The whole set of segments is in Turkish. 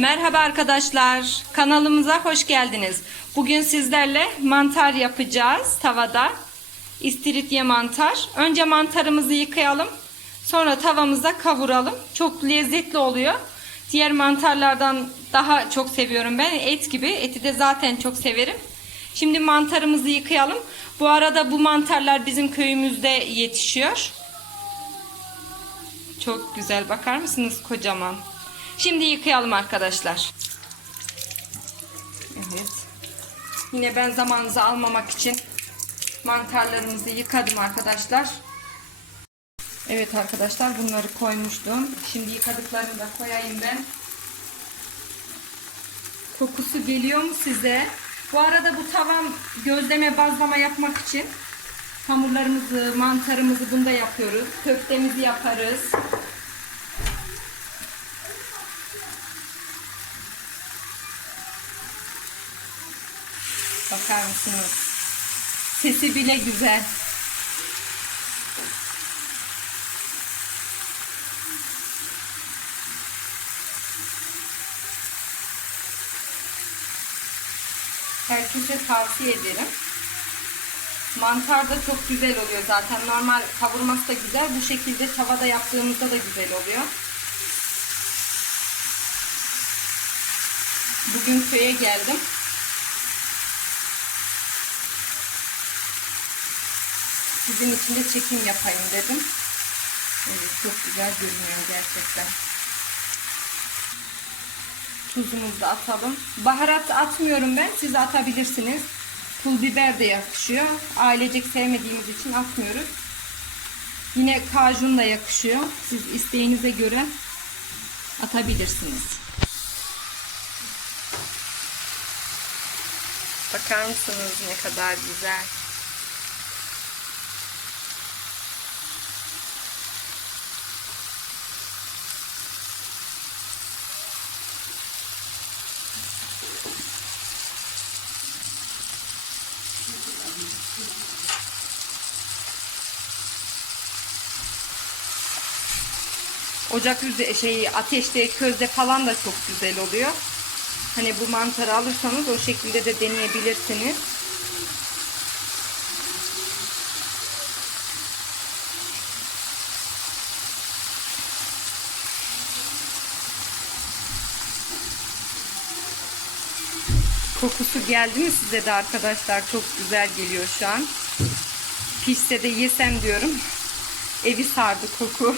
Merhaba arkadaşlar. Kanalımıza hoş geldiniz. Bugün sizlerle mantar yapacağız tavada. İstiridye mantar. Önce mantarımızı yıkayalım. Sonra tavamıza kavuralım. Çok lezzetli oluyor. Diğer mantarlardan daha çok seviyorum ben. Et gibi. Eti de zaten çok severim. Şimdi mantarımızı yıkayalım. Bu arada bu mantarlar bizim köyümüzde yetişiyor. Çok güzel. Bakar mısınız kocaman? Şimdi yıkayalım arkadaşlar. Evet. Yine ben zamanınızı almamak için mantarlarımızı yıkadım arkadaşlar. Evet arkadaşlar bunları koymuştum. Şimdi yıkadıklarını da koyayım ben. Kokusu geliyor mu size? Bu arada bu tavam gözleme bazlama yapmak için hamurlarımızı, mantarımızı bunda yapıyoruz. Köftemizi yaparız. Bakar mısınız? Sesi bile güzel. Herkese tavsiye ederim. Mantar da çok güzel oluyor zaten. Normal kavurması da güzel. Bu şekilde tavada yaptığımızda da güzel oluyor. Bugün köye geldim. Sizin için de çekim yapayım dedim. Evet, çok güzel görünüyor gerçekten. Tuzumuzu da atalım. Baharat atmıyorum ben. Siz atabilirsiniz. Pul biber de yakışıyor. Ailecek sevmediğimiz için atmıyoruz. Yine kajun da yakışıyor. Siz isteğinize göre atabilirsiniz. Bakar mısınız ne kadar güzel. Ocak üze şey ateşte közde falan da çok güzel oluyor. Hani bu mantarı alırsanız o şekilde de deneyebilirsiniz. Kokusu geldi mi size de arkadaşlar? Çok güzel geliyor şu an. Pişse de yesem diyorum. Evi sardı koku.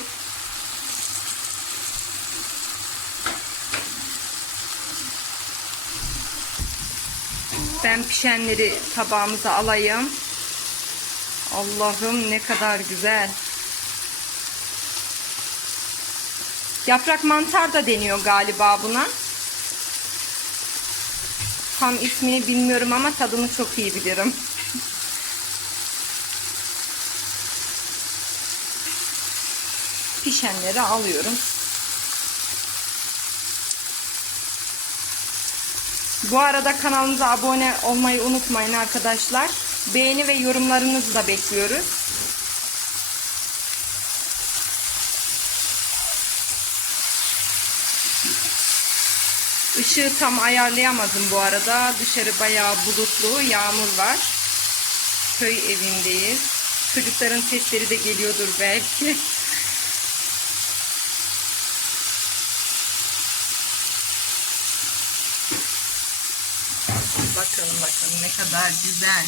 Ben pişenleri tabağımıza alayım. Allah'ım ne kadar güzel. Yaprak mantar da deniyor galiba buna. Tam ismini bilmiyorum ama tadını çok iyi bilirim. Pişenleri alıyorum. Bu arada kanalımıza abone olmayı unutmayın arkadaşlar. Beğeni ve yorumlarınızı da bekliyoruz. Işığı tam ayarlayamadım bu arada. Dışarı bayağı bulutlu, yağmur var. Köy evindeyiz. Çocukların sesleri de geliyordur belki. Bakın bakın ne kadar güzel.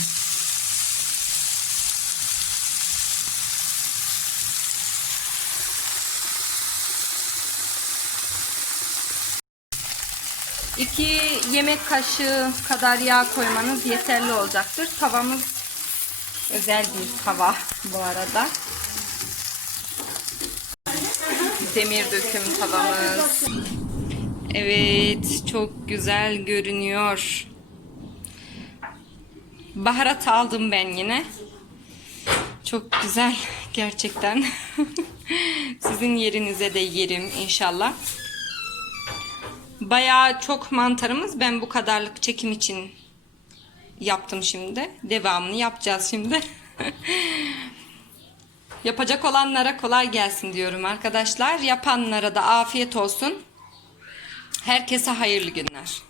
İki yemek kaşığı kadar yağ koymanız yeterli olacaktır. Tavamız özel bir tava bu arada. Demir döküm tavamız. Evet, çok güzel görünüyor. Baharat aldım ben yine. Çok güzel gerçekten. Sizin yerinize de yerim inşallah. Bayağı çok mantarımız. Ben bu kadarlık çekim için yaptım şimdi. Devamını yapacağız şimdi. Yapacak olanlara kolay gelsin diyorum arkadaşlar. Yapanlara da afiyet olsun. Herkese hayırlı günler.